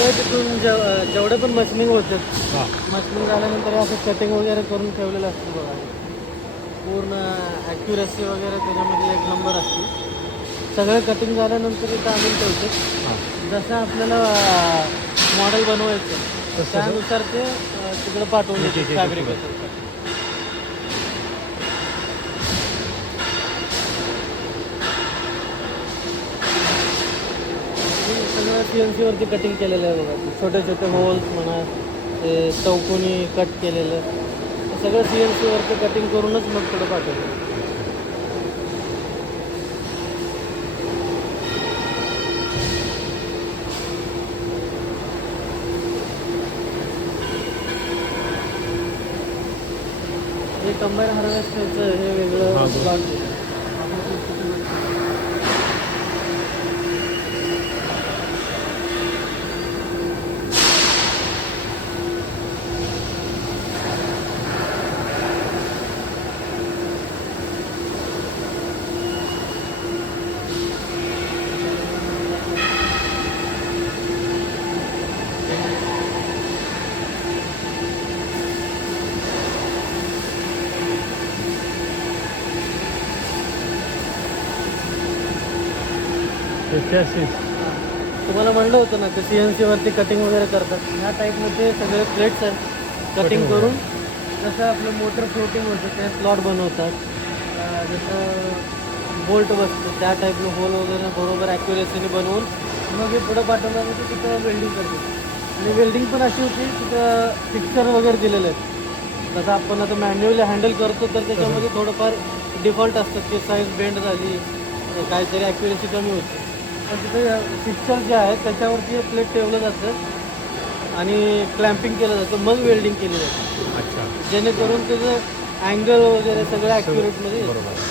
सगळं तिथून जेवढे पण मशिनिंग होतात, हां. मशिनिंग झाल्यानंतर असं कटिंग वगैरे करून ठेवलेलं असतं बघा. पूर्ण ॲक्युरसी वगैरे त्याच्यामध्ये एक नंबर असते. सगळं कटिंग झाल्यानंतर इथं आणून ठेवते. हां. जसं आपल्याला मॉडेल बनवायचं तसं त्यानुसार ते तिकडं पाठवून ठीक देतात आहे, ठीक आहे, पुढं. फॅब्रिकेशनसाठी. हे सगळं CNC वरती कटिंग केलेलं आहे बघा. छोटे छोटे होल्स म्हणा, ते चौकोनी कट केलेलं, ते सगळं CNC वरती कटिंग करूनच मग पुढं पाठवलं. अच्छा. हे कंबाईन हार्वेस्टरचं हे वेगळं हां, बरं. प्लॉट आहे. तुम्हाला म्हणलं होतं ना ते CNC वरती कटिंग वगैरे करतात. ह्या टाईपमध्ये सगळे प्लेट्स आहेत कटिंग करून. जसं आपलं मोटर फ्लोटिंग होतं ते स्लॉट बनवतात. जसं बोल्ट बसतं त्या टाईपनं होल वगैरे बरोबर ॲक्युरेसीने बनवून मग हे पुढं पाठवणार होते तिथं वेल्डिंग करतात. आणि वेल्डिंग पण अशी होती तिथं फिक्चर वगैरे दिलेले आहेत. जसं आपण आता मॅन्युअली हँडल करतो तर त्याच्यामध्ये थोडंफार डिफॉल्ट असतात की साईज बेंड झाली, काहीतरी ॲक्युरेसी कमी होती. तर तिथे फिक्चर जे आहे त्याच्यावरती प्लेट ठेवलं जातं आणि क्लॅम्पिंग केलं जातं, मग वेल्डिंग केली जाते. अच्छा. जेणेकरून त्याचं अँगल वगैरे सगळं ॲक्युरेटमध्ये येतं. बरोबर.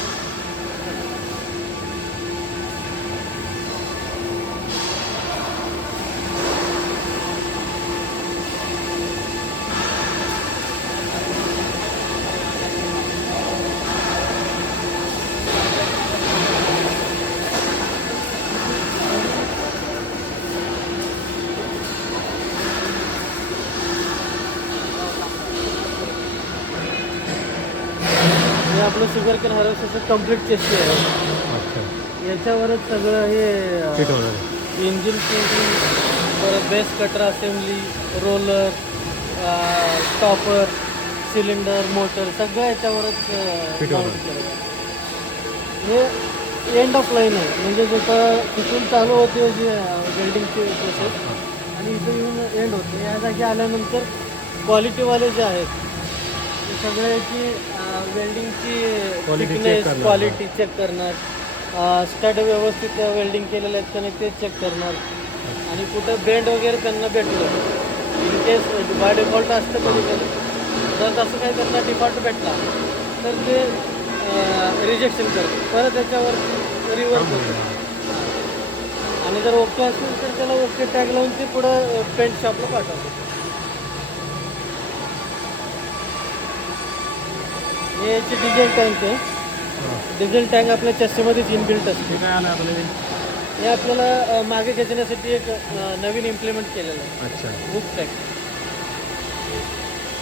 हे आपलं शुगर केन हार्वेस्टरचं कम्प्लीट चेष्टी आहे. अच्छा. याच्यावरच सगळं हे फिट होणार आहे. इंजिन फिटिंग, परत base cutter assembly, roller, stopper, cylinder, motor सगळं याच्यावरच फिट माउंट होणार. केलं जातं. हे एंड ऑफ लाईन आहे, म्हणजे जसं तिथून चालू होते जी वेल्डिंगची प्रोसेस हां. आणि इथं येऊन एंड होते. या जागी आल्यानंतर क्वालिटीवाले जे आहेत ते सगळ्याची वेल्डिंगची Quality check थिकनेस, करणार. क्वालिटी चेक करणार. स्टड व्यवस्थित वेल्डिंग केलेले आहेत का नाही ते चेक करणार. आणि कुठं बेंड वगैरे त्यांना भेटलं, इन केस बाय डिफॉल्ट असतं कधी कधी, जर तसं काही त्यांना डिफॉल्ट भेटला तर ते रिजेक्शन करतात, परत त्याच्यावरती रिवर्क होतं. आणि जर ओके असेल तर त्याला ओके टॅग लावून ते पुढं पेंट शॉपला पाठवतात. हे याची डिझेल टँक आहे. डिझेल टँक आपल्या चष्मेमध्येच इनबिल्ट असते. काय आलं आपल्याला? हे आपल्याला मागे खेचण्यासाठी एक नवीन इम्प्लिमेंट केलेलं आहे, अच्छा. Hook tank.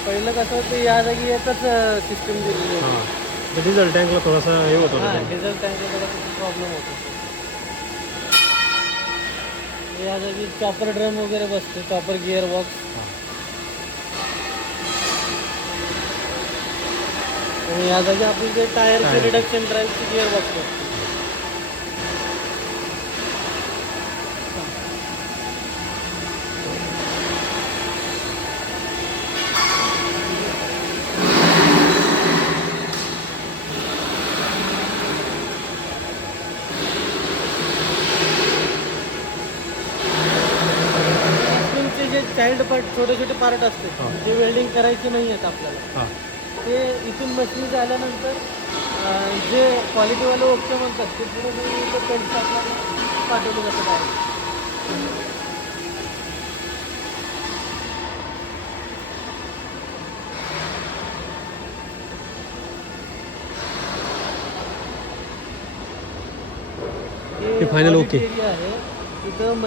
पहिलं कसं होतं या जागी एकच सिस्टीम दिलेली होती. हां. डिझेल टँकला थोडासा हे होतो ना. हां, डिझेल टँकला जरा प्रॉब्लेम होतो. या जागी चॉपर ड्रम वगैरे बसते, चॉपर गिअर बॉक्स. आणि या जागी आपली जे टायरची रिडक्शन ड्राईव्हची गिअर बॉक्स असते. तुमचे जे चाइल्ड पार्ट छोटे छोटे पार्ट असतात जे वेल्डिंग करायचे नाही आहेत आपल्याला, हां. ते इथून मशीन झाल्यानंतर जे क्वालिटीवाले ओके म्हणतात ते पुढे पेंट आपल्याला पाठवलं जातं डायरेक्ट. ते final audit okay. area आहे. तिथं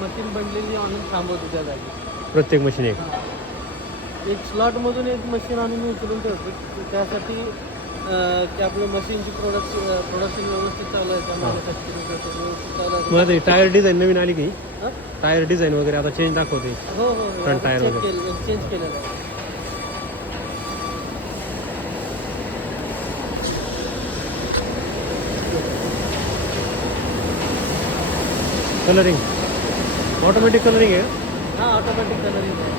मशीन बनलेली आणून थांबवतो त्या जागी. प्रत्येक मशीन एक. एक स्लॉटमधून एक मशीन आणून उचलून ठेवतो. त्यासाठी की आपलं मशीनची प्रोडक्शन व्यवस्थित चालू आहे का, मॅन्युफॅक्चरिंग व्यवस्थित चालू आहे मग आता टायर डिझाईन नवीन आली की का? टायर डिझाईन वगैरे आता चेंज दाखवते. हो हो Front tire वगैरे. चेंज केलेलं आहे. कलरिंग ऑटोमॅटिक कलरिंग आहे. हां ऑटोमॅटिक कलरिंग आहे.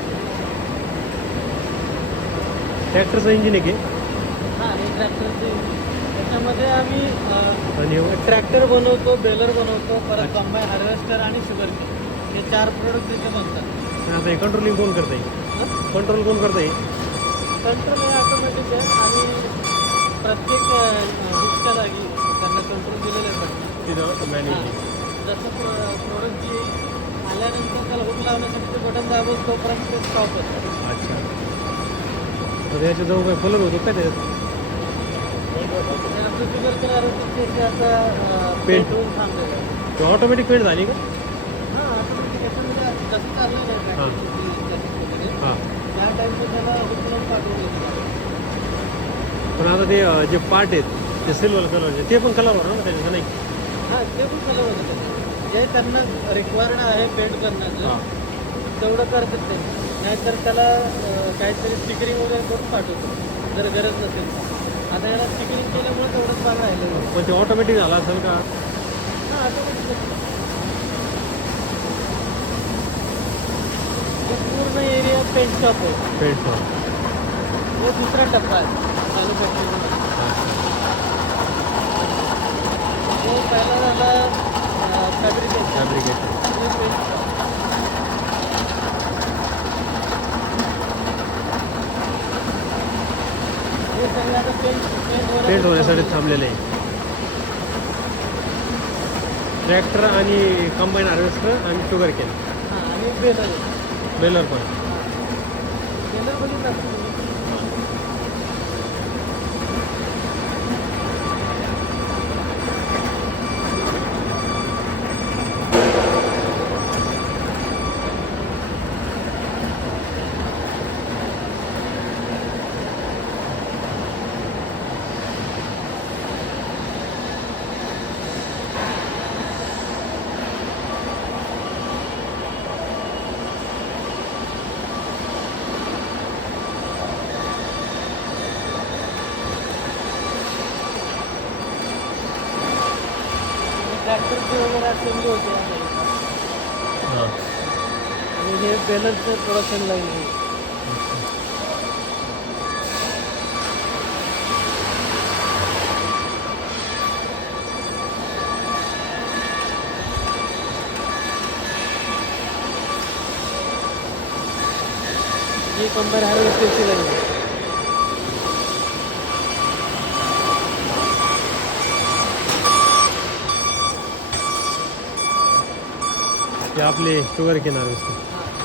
ट्रॅक्टरचं इंजिन आहे की हां हे ट्रॅक्टरचे त्याच्यामध्ये आम्ही आणि ट्रॅक्टर बनवतो, बेलर बनवतो, परत कंबाईन हार्वेस्टर आणि शुगर केन हे 4 प्रोडक्ट तिथे बनतात. आता हे कंट्रोलिंग कोण करता येईल? कंट्रोल कोण करता येईल? कंट्रोल हे ऑटोमॅटिक आहे आणि प्रत्येक हिटच्या जागी त्यांना कंट्रोल दिलेलं आहे पण तिथं मॅन्युअली. जसं प्रोडक्ट जे आल्यानंतर त्याला हुक लावण्यासाठी ते बटन दाबत तोपर्यंत ते स्टॉप होतं. अच्छा. तर याच्या जवळ काय कलर होतो काय त्याच्यात? त्याला शुगर कलर ते आता Paint. होऊन थांबलेलं आहे. ते ऑटोमॅटिक पेंट झाली का? हां ऑटोमॅटिक याच्यामध्ये जसं चाललेलं आहे हां. ट्रॅक्टरमध्ये हां. त्या टाईमचं त्याला हुक लावून पाठवून देतो. पण आता ते जे पार्ट आहेत ते सिल्वर कलरचे ते पण कलर होणार ना त्याच्यात नाही? हां ते पण कलर होतं जे त्यांना रिक्वायर्ड आहे पेंट करण्याचं हां. तेवढं करतात ते. नाहीतर त्याला काहीतरी स्टिकरिंग वगैरे करून पाठवतो जर गरज नसेल तर. आता याला स्टिकरिंग केल्यामुळे तेवढंच भाग राहिलेलं आहे. पण ते ऑटोमॅटिक झालं असेल का? हां ऑटोमॅटिक पूर्ण एरिया पेंट शॉप आहे. पेंट तो दुसरा टप्पा आहे मॅन्युफॅक्चरिंग. तो पहिला झाला फॅब्रिकेशन. फॅब्रिकेशन. हे सगळे आता पेंट होण्यासाठी थांबलेलं आहे. ट्रॅक्टर आणि कंबाईन हार्वेस्टर आणि शुगर केन हां आणि बेलर बेलर पण. बेलर बघितलं का तुम्ही? ट्रॅक्टरचे वगैरे असेंबली होते हां. आणि हे बेलरचं प्रोडक्शन लाईन आहे. ही कंबाईन हार्वेस्टरची लाईन आहे. ते आपले शुगर केन हार्वेस्टर.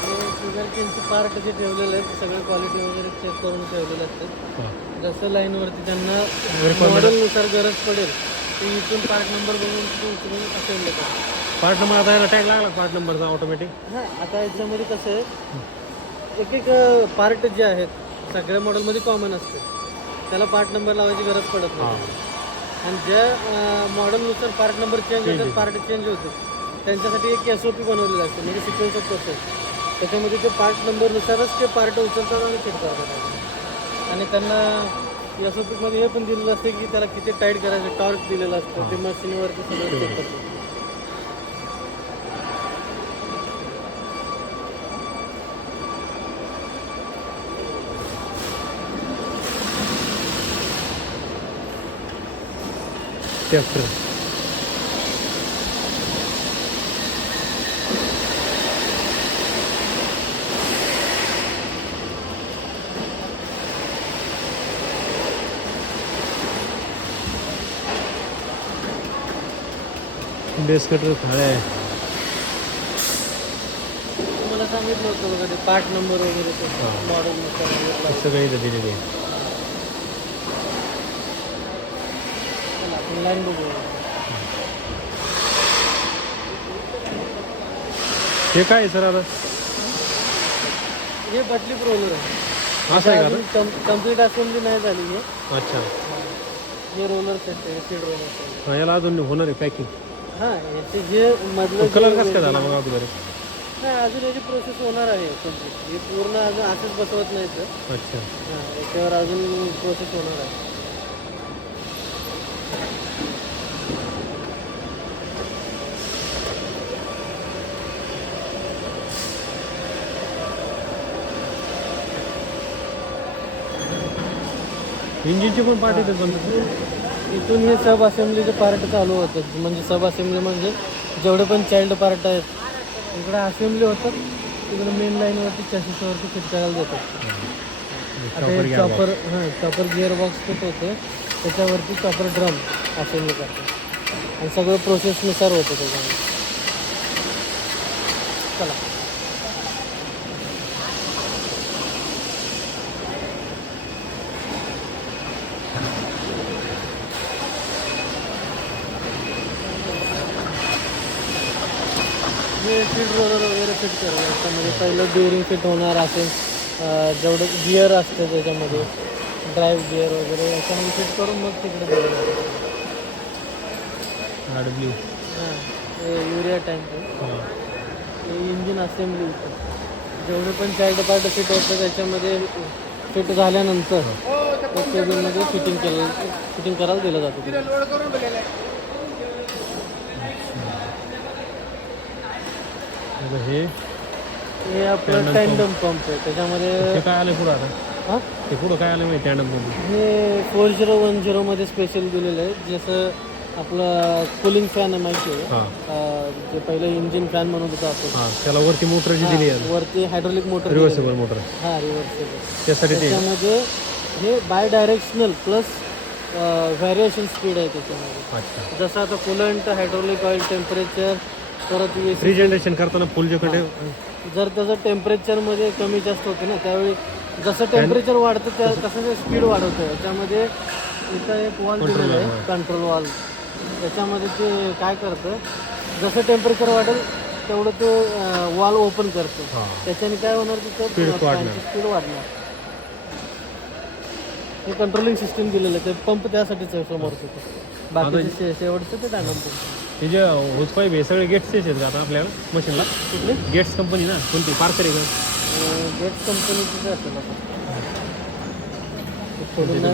हे शुगर केनचे पार्ट जे ठेवलेले आहेत सगळे क्वालिटी वगैरे चेक करून ठेवलेले असतात. हां. जसं लाईनवरती त्यांना Requirement. मॉडेलनुसार गरज पडेल ते इथून पार्ट नंबर बघून तिथे उचलून असेंबली करतात. पार्ट नंबर आता याला टॅग लागला पार्ट नंबरचा ऑटोमॅटिक. हां आता याच्यामध्ये कसं आहे एक एक पार्ट जे आहेत सगळ्या मॉडेलमध्ये कॉमन असते त्याला पार्ट नंबर लावायची गरज पडत हां. नाही. आणि ज्या मॉडेलनुसार पार्ट नंबर चेंज होतात पार्ट चेंज होते त्यांच्यासाठी एक SOP बनवलेलं असतं म्हणजे सिक्वेन्स ऑफ प्रोसेस. त्याच्यामध्ये ते पार्ट नंबरनुसारच ते पार्ट उचलतात आणि फिट करतात. आणि त्यांना SOPमध्ये हे पण दिलेलं असतं की त्याला किती टाईट करायचं टॉर्क दिलेलं असतं ते मशीनवरती सगळं चेक करतात. ट्रॅक्टर बेस कटर खाळ्या आहे. तुम्हाला सांगितलं होतं बघा ते पार्ट नंबर वगैरे ते हां. मॉडेलनुसार सगळे इथं दिलेले आहे. आपण लाईन बघूया. हे काय आहे सर आता हे बटली रोलर आहे. असं आहे का कम्प्लीट असेंब्ली नाही झाली हे. अच्छा हे रोलर सेट आहे, सीड रोलर. हां याला अजून होणार आहे पॅकिंग. हां याचे जे मधलं कलर कसं काय झाला मग अगोदर? नाही अजून याची प्रोसेस होणार आहे complete. हे पूर्ण अजून असंच बसवत नाही तर. अच्छा हां याच्यावर अजून प्रोसेस होणार आहे. इंजिनचे पण पार्ट येतात समजा. इथून हे सब असेंब्लीचे पार्ट चालू होतात. म्हणजे सब असेंब्ली म्हणजे जेवढे पण चाइल्ड पार्ट आहेत इकडे असेंब्ली होतात, तिकडे मेन लाईनवरती चॅसिसवरती फिट करायला देतात. आता हे chopper chopper gear box fit होते, त्याच्यावरती चॉपर ड्रम असेंब्ली करतात आणि सगळं प्रोसेसनुसार होतं त्याच्यामध्ये. चला हे सीट रोलर वगैरे फिट करू. त्याच्यामध्ये पहिलं बेअरिंग फिट होणार असेल, जेवढं गिअर असतं त्याच्यामध्ये ड्राईव्ह गिअर वगैरे याच्यामध्ये फिट करून मग तिकडे दिलं जातं. RW. हां हे युरिया टँक आहे. हे इंजिन असेंब्ली जेवढे पण चाइल्ड पार्ट फिट होतं त्याच्यामध्ये फिट झाल्यानंतर त्या केबिनमध्ये फिटिंग करायला दिलं जातं. हे आपलं टँडम पंप आहे. त्याच्यामध्ये हे काय आलं पुढं आता? हां ते पुढं काय आलं माहिती टँडम मध्ये? हे 4010 मध्ये स्पेशल दिलेलं आहे. जसं आपलं कूलिंग फॅन आहे माहिती आहे हां जे पहिलं इंजिन फॅन म्हणत होतो आपण. हां त्याला वरती मोटर जी दिली आहे वरती हायड्रोलिक मोटर रिव्हर्सेबल मोटर, हां रिव्हर्सेबल. त्यासाठी ते त्याच्यामध्ये हे bidirectional plus variation speed आहे त्याच्यामध्ये. अच्छा जसं आता कुलंट हायड्रोलिक ऑइल टेम्परेचर परत रिजनरेशन करताना फुलच्याकडे जर त्याचं टेम्परेचरमध्ये कमी जास्त होते ना त्यावेळी जसं टेम्परेचर वाढतं त्या तसं ते स्पीड वाढवतं. याच्यामध्ये इथं एक वॉल दिलेलं आहे कंट्रोल वॉल. त्याच्यामध्ये ते काय करतं जसं टेम्परेचर वाढेल तेवढं ते वॉल ओपन करतं. त्याच्याने काय होणार तिथं स्पीड वाढणार. हे कंट्रोलिंग सिस्टीम दिलेलं आहे. ते पंप त्यासाठीच आहे समोरचं ते. बाकीचे शेवटचं ते टँडम पंप. हे जे होत पाईप हे सगळे गेट्सचेच आहेत का आता आपल्याला मशीनला? कुठले गेट्स कंपनी ना कोणती पार्कर आहे का? गेट्स कंपनीचं असेल आता.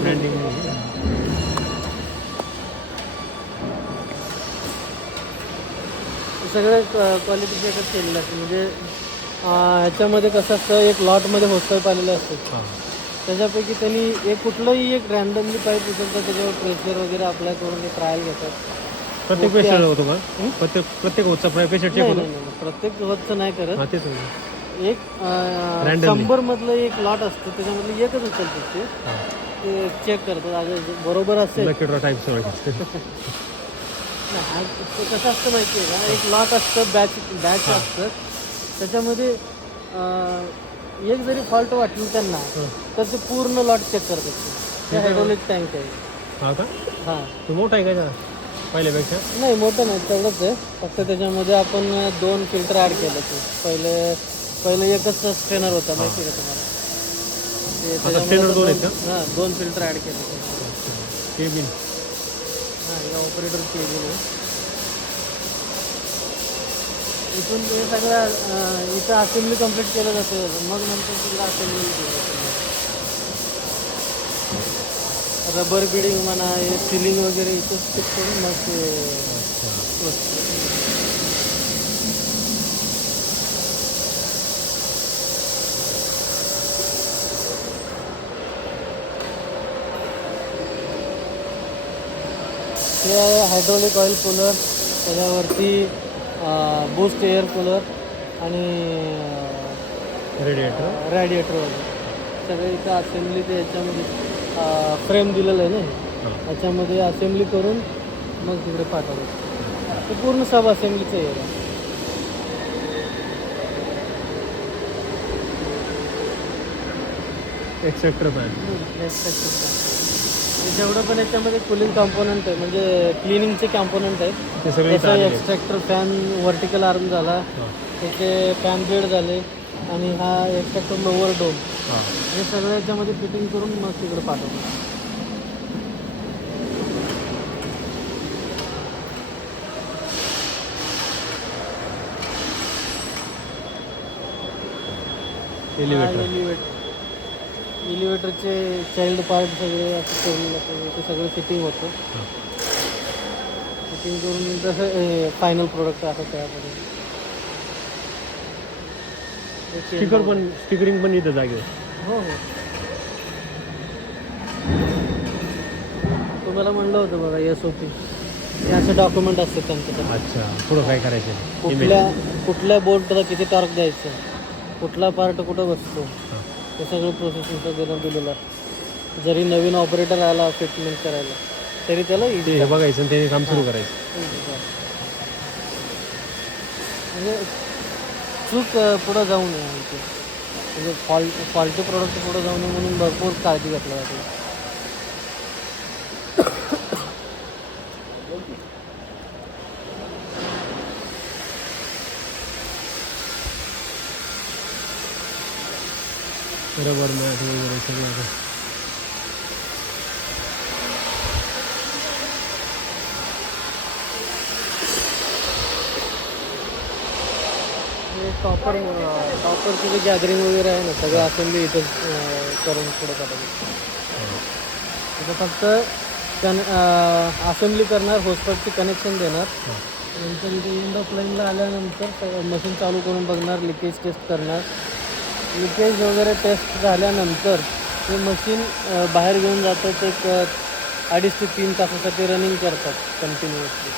ब्रँडिंग सगळे क्वालिटी चेकच केलेलं असतं. म्हणजे ह्याच्यामध्ये कसं असतं एक लॉटमध्ये होत पाईप आलेलं असतं. त्याच्यापैकी त्यांनी एक कुठलंही एक रँडमली पाईप उचलतात, त्याच्यावर प्रेशर वगैरे अप्लाय करून ते ट्रायल घेतात. प्रत्येक पेशंट होतो का? प्रत्येक होतचा पेशंट चेक होतो? प्रत्येक होतचं नाही करत. हां तेच एक 100 मधलं एक लॉट असतं त्याच्यामधलं एकच उचलतात ते चेक करतात. आज बरोबर असेल टाईप कसं असतं माहिती आहे का, एक लॉट असतं बॅच असतं त्याच्यामध्ये एक जरी फॉल्ट वाटलं त्यांना तर ते पूर्ण लॉट चेक करतात. ते हायड्रोलिक टँक आहे. हां का? हां तो मोठा आहे का जरा पहिल्यापेक्षा? नाही मोठं नाही तेवढंच आहे. फक्त त्याच्यामध्ये आपण 2 फिल्टर ॲड केलं ते. पहिलं एकच स्ट्रेनर होता माहिती आहे का तुम्हाला? स्ट्रेनर 2 आहेत का? हां 2 फिल्टर ॲड केले. केबिन हां हे ऑपरेटर केबिन आहे. इथून ते सगळं इथं असेंब्ली कम्प्लीट केलं जातं. मग नंतर तिकडे असेंब्ली केलं जातं. रबर बिडिंग म्हणा हे सिलिंग वगैरे इथंच फिट करून मग ते हे आहे हायड्रोलिक ऑइल कूलर. त्याच्यावरती बूस्ट एअर कूलर आणि रॅडिएटर वगैरे सगळे इथं असेंब्ली ते याच्यामध्ये फ्रेम दिलेलं आहे ना याच्यामध्ये असेंब्ली करून मग तिकडे पाठवलं. ते पूर्ण सब असेंब्लीचं आहे. एक्सेक्टर पॅन जेवढं पण याच्यामध्ये कुलिंग कॉम्पोनंट आहे म्हणजे क्लिनिंगचे कॉम्पोनंट आहेत ते सगळे त्याचा एक्स्ट्रॅक्टर फॅन व्हर्टिकल आर्म झाला त्याचे फॅन ब्लेड झाले आणि हा एक तो लोअर डोम हां हे सगळं याच्यामध्ये फिटिंग करून मग तिकडे पाठवतो. एलिव्हेटर. एलिव्हेटरचे चाइल्ड पार्ट सगळे असं ठेवलेलं असतं, ते सगळं फिटिंग होतं. फिटिंग करून तसं फायनल प्रोडक्ट असं त्यामध्ये स्टिकरिंग पण इथं जागेवर. हो हो. तुम्हाला म्हणलं होतं बघा SOP हे असे डॉक्युमेंट असतात त्यांच्याकडे. अच्छा, पुढं काय करायचं कुठल्या बोल्टला किती टॉर्क द्यायचं, कुठला पार्ट कुठं बसतो, ते सगळं प्रोसेसिंगचं दिलेलं असतं. जरी नवीन ऑपरेटर आला फिटमेंट करायला तरी त्याला हे बघायचं आणि त्याने काम सुरू करायचं. म्हणजे चूक पुढं जाऊ नये आमची, म्हणजे क्वालिटी प्रोडक्ट पुढं जाऊ नये म्हणून भरपूर काळजी घेतली जाते. रबर मॅट वगैरे सगळं. टॉपरची जे गॅदरिंग वगैरे आहे ना सगळं असेंब्ली इथं करून पुढं पाठवतो. तिथं फक्त असेंब्ली करणार, होस्टपची कनेक्शन देणार, नंतर इथे एंड ऑफ लाईनला आल्यानंतर मशीन चालू करून बघणार, लिकेज टेस्ट करणार. लिकेज वगैरे टेस्ट झाल्यानंतर ते मशीन बाहेर घेऊन जातात. एक 2.5 ते 3 तासासाठी रनिंग करतात कंटिन्युअसली.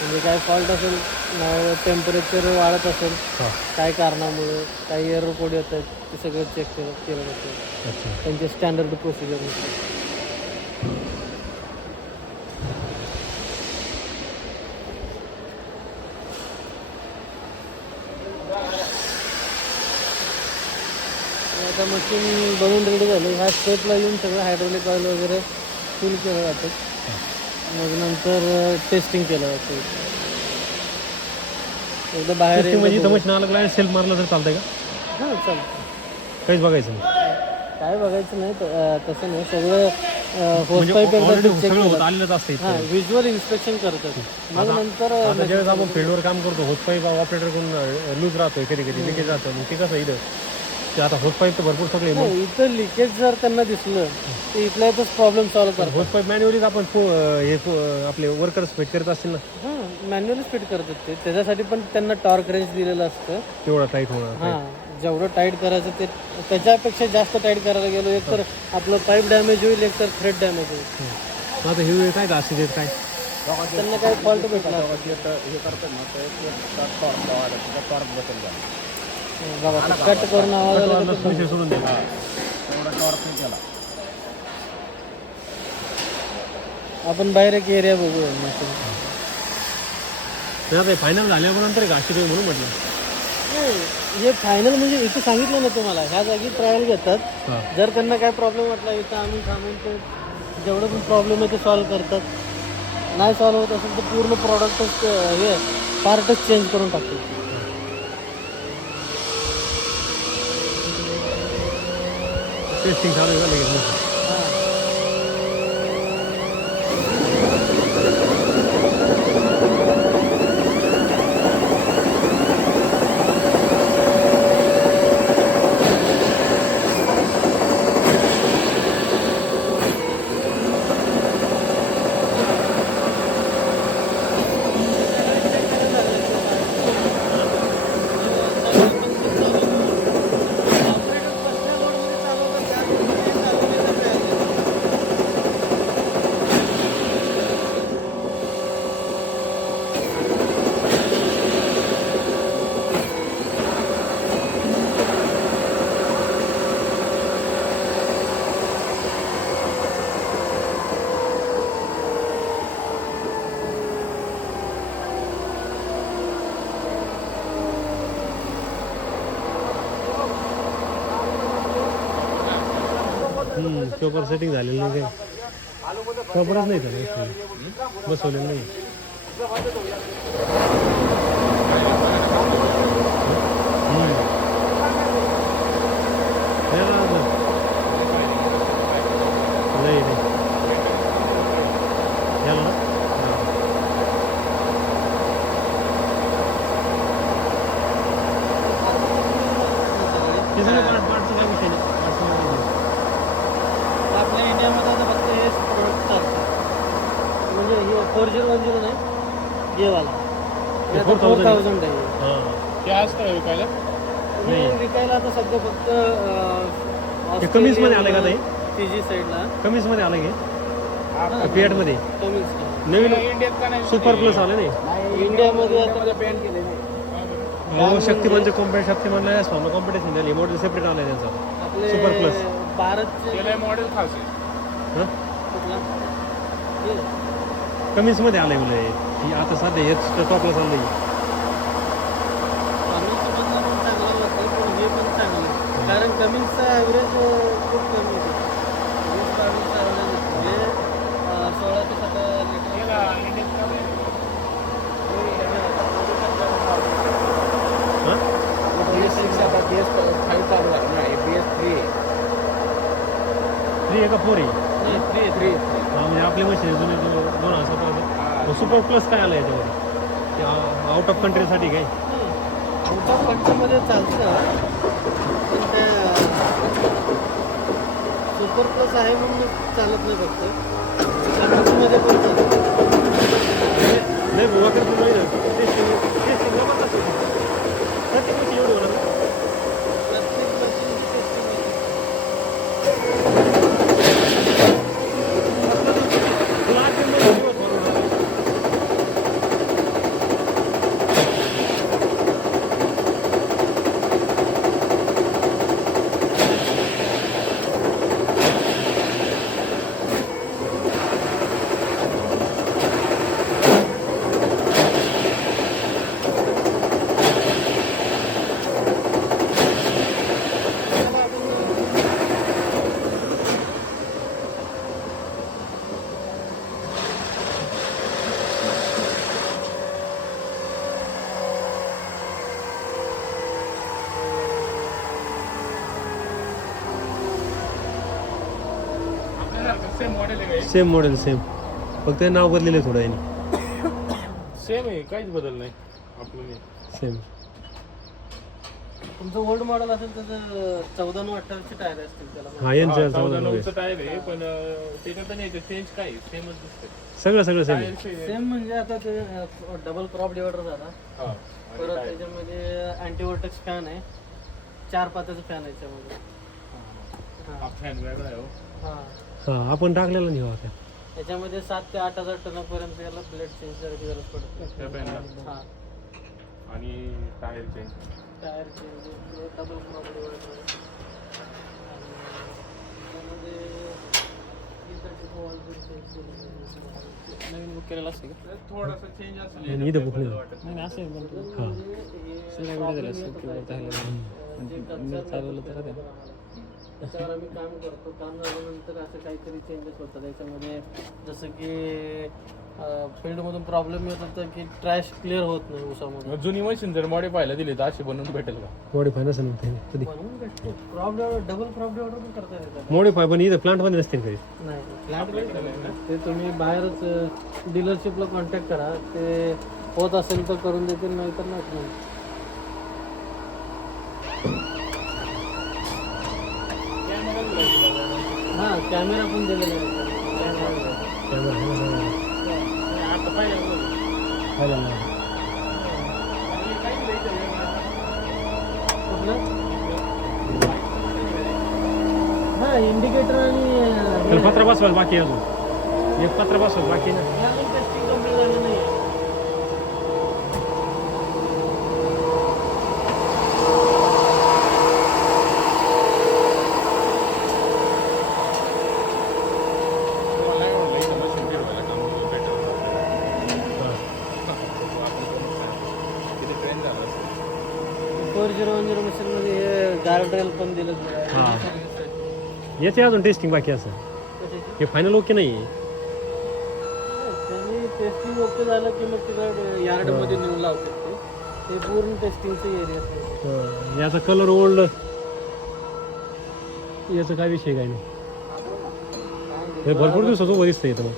म्हणजे काय फॉल्ट असेल, टेम्परेचर वाढत असेल, काय कारणामुळे काही एरर कोड येत आहेत, ते सगळं चेक केलं जातं त्यांचे स्टँडर्ड प्रोसिजरनुसार. आता मशीन बनवून रेडी झालं. ह्या स्टेपला येऊन सगळं हायड्रोलिक ऑइल वगैरे फुल केलं जातं. मग नंतर टेस्टिंग केलं जातं. एकदा बाहेर म्हणजे मशीन आलं सेल्फ मारलं तर चालतंय का? हां चालतं. काहीच बघायचं नाही. काय बघायचं नाही तसं नाही. सगळं होसपाईप एकदा आलेलंच असते. हां व्हिज्युअल इन्स्पेक्शन करतात. मग नंतर ज्यावेळेस आपण फील्डवर काम करतो होसपाईप ऑपरेटर कडून लूज राहतोय, कधी कधी लिकेज राहतं. मग ते कसं इथं ते आता होसपाईप तर भरपूर सगळे इथं लिकेज जर त्यांना दिसलं तर इथल्या इथंच प्रॉब्लेम सॉल्व्ह करतात. होसपाईप मॅन्युअली आपण हे आपले वर्कर्स फिट करत असतील ना. हां मॅन्युअली फिट करतात ते. त्याच्यासाठी पण त्यांना टॉर्क रेंज दिलेलं असतं. तेवढं टाईट होणार. हां जेवढं टाईट करायचं ते त्याच्यापेक्षा जास्त टाईट करायला गेलो एक तर आपलं पाईप डॅमेज होईल, एक तर थ्रेड डॅमेज होईल. आता हे काय घासी देत काय त्यांना काय फॉल्ट भेटला हे करतात ना टॉर्क बसेल बघा कट करून आवाज आला तर विषय सोडून द्या. तेवढा टॉर्क नाही केला. आपण बाहेर एक एरिया बघू मशीन. आता फायनल झाल्यानंतर घाशी देऊ म्हणून म्हटलं. हे फायनल म्हणजे इथं सांगितलं ना तुम्हाला, ह्या जागी ट्रायल घेतात. जर त्यांना काय प्रॉब्लेम वाटला इथं आम्ही थांबून ते जेवढं पण प्रॉब्लेम आहे ते सॉल्व्ह करतात. नाही सॉल्व्ह होत असेल तर पूर्ण प्रॉडक्टच हे पार्टच चेंज करून टाकतात. टेस्टिंग चालू आहे लगेच. पेपर सेटिंग झालेलं नाही काही. पेपरच नाही झालं, बसवलेलं नाही. ते सगळं पार्टचं काय विषय नाही parts मध्ये आपल्या इंडियामध्ये आता फक्त हेच प्रोडक्ट चालतं. म्हणजे हे 4010 नाही, हे वाला. हे आता 4000 आहे. हां ते असतं विकायला हे विकायला आता सध्या फक्त ते कमीजमध्ये आलं का ते? TG साईडला कमीजमध्ये आलं की पियाटमध्ये कमीच नवीन इंडियात का नाही सुपर प्लस आलं नाही इंडियामध्ये आता बॅन केले हो शक्तिमानचे शक्तिमानला कॉम्पिटिशन झाली मॉडेल सेपरेट आलं आहे त्यांचा आपले सुपर प्लस भारतचे त्याला मॉडेल खास आहे कुठला हे. कमीजमध्ये आलं आहे म्हणजे ही आता सध्या हेच टॉपला चाललं आहे कमिंगचं पण चांगलं होतं पण हे पण चांगलं आहे. कारण कमिंगचा ॲव्हरेज खूप कमी आहे 20-22 ॲव्हरेज हे 16 ते 17 लिटर. त्याला इंडियात का नाही हां BS6 आता BS5 चालू झालं ना BS3 आहे 3 आहे का 4 आहे नाही, free आहे, free आहे. हा म्हणजे आपली मशीन जुने 2017 सुपर प्लस काय आलं याच्यावर ते आउट ऑफ कंट्रीसाठी काय आउट ऑफ कंट्रीमध्ये चालतं पण त्या सुपर प्लस आहे म्हणून चालत नाही फक्त कंट्रीमध्ये पण चालतं. नाही बुवा तर तुम्ही टेस्टिंग बाबा कसं प्रत्येक मशीन एवढं होणार प्रत्येक मशीनची टेस्टिंग तुला 8 दिवस होणार सेम मॉडेल आहे सेम मॉडेल सेम फक्त नाव बदलेलं थोडं आहे सेम आहे काहीच बदल नाही आपलं सेम तुमचं ओल्ड मॉडेल असेल तर 14-18 टायर असतील त्याला. हा यांचं 14-9 टायर आहे पण त्याच्यात नाही चेंज काय सेमच दिसते सगळं सगळं सेम सेम म्हणजे आता ते डबल क्रॉप डिवायडर झाला हा परत त्याच्यामध्ये अँटी व्होल्टेक्स फॅन आहे 4 पात्याचा फॅन आहे त्याच्यामध्ये. हा फॅन वेगळा आहे हो हां हा आपण टाकलेलं नाही आता त्याच्यामध्ये 7 ते 8,000 टनापर्यंत याला ब्लेड चेंज करायची गरज पडते. त्या पॅनला हां आणि tyre change tyre change double crop divider आणि त्याच्यामध्ये 334 वॉल जर चेंज केलं नवीन बुक केलेलं असते का? थोडासा चेंज असेल आणि इथं बुकले नाही असेल पण हां चालवलं तर त्याच्यावर आम्ही काम करतो. काम झाल्यानंतर असं काहीतरी चेंजेस होतात त्याच्यामध्ये जसं की फील्डमधून प्रॉब्लेम येत होता की ट्रॅश क्लिअर होत नाही उसामध्ये. जुनी मशीन जर मॉडिफायला दिली तर अशी बनवून भेटेल का मॉडीफाय नसेल मग ते कधी म्हणून भेटतो क्रॉप डबल क्रॉप डिवायडर पण करता येतात. मॉडीफाय पण इथं प्लांटमध्ये नसतील कधी नाही फ्लॅट ते तुम्ही बाहेरच डीलरशिपला कॉन्टॅक्ट करा ते होत असेल तर करून देतील नाही तर नाही. हां कॅमेरा पण दिलेला आहे. कॅमेरा आता पाहिजे कुठलं हां इंडिकेटर आणि पत्र बसवायला बाकी आहे अजून एक पत्र बसवायला बाकी आहे ना अजून टेस्टिंग कंप्लीट झालं नाही. मशीनमध्ये हे गार्डरेल पण दिलं हां याचे अजून टेस्टिंग बाकी असं हे फायनल ओके नाही आहे त्यांनी टेस्टिंग ओके झालं की मग तिकडे यार्डमध्ये नेऊन लावतात ते पूर्ण टेस्टिंगचं एरिया. याचा कलर ओल्ड याचा काय विषय काय नाही हे भरपूर दिवसाचं उभं दिसतं इथं मग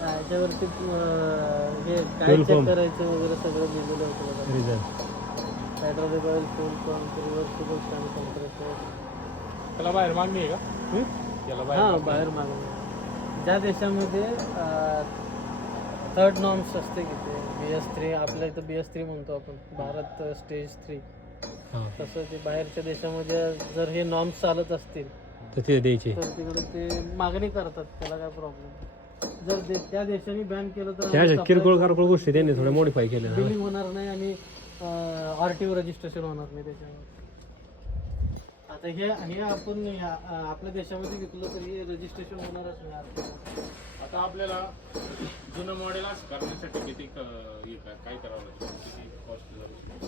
त्याच्यावरती हे काय चेक करायचं वगैरे सगळं दिलेलं होतं बघा. रिझल्ट हायड्रोलिक ऑइल, फुल पंप, रिव्हर्सिबल स्टँड कॉम्प्रेसर. त्याला बाहेर मागणी आहे का? त्याला हां, बाहेर मागणी. ज्या देशामध्ये 3rd नॉर्म्स असते की ते BS3, आपल्या इथं BS3 म्हणतो आपण, भारत स्टेज 3. हां तसं ते बाहेरच्या देशामध्ये जर हे नॉर्म्स चालत असतील तर ते द्यायचे. तर तिकडे ते मागणी करतात, त्याला काय प्रॉब्लेम. जर त्या देशाने बॅन केलं तर त्या अशा किरकोळ गोष्टी त्यांनी थोड्या मॉडिफाय केल्या ना. बिलिंग होणार नाही आणि RTO रजिस्ट्रेशन होणार नाही त्याच्यामुळे. आता हे आपण आपल्या देशामध्ये विकलं तरी रजिस्ट्रेशन होणारच नाही RTO. आता आपल्याला जुनं मॉडेल असं करण्यासाठी किती काय करावं लागतं, किती कॉस्ट जाऊ शकतो?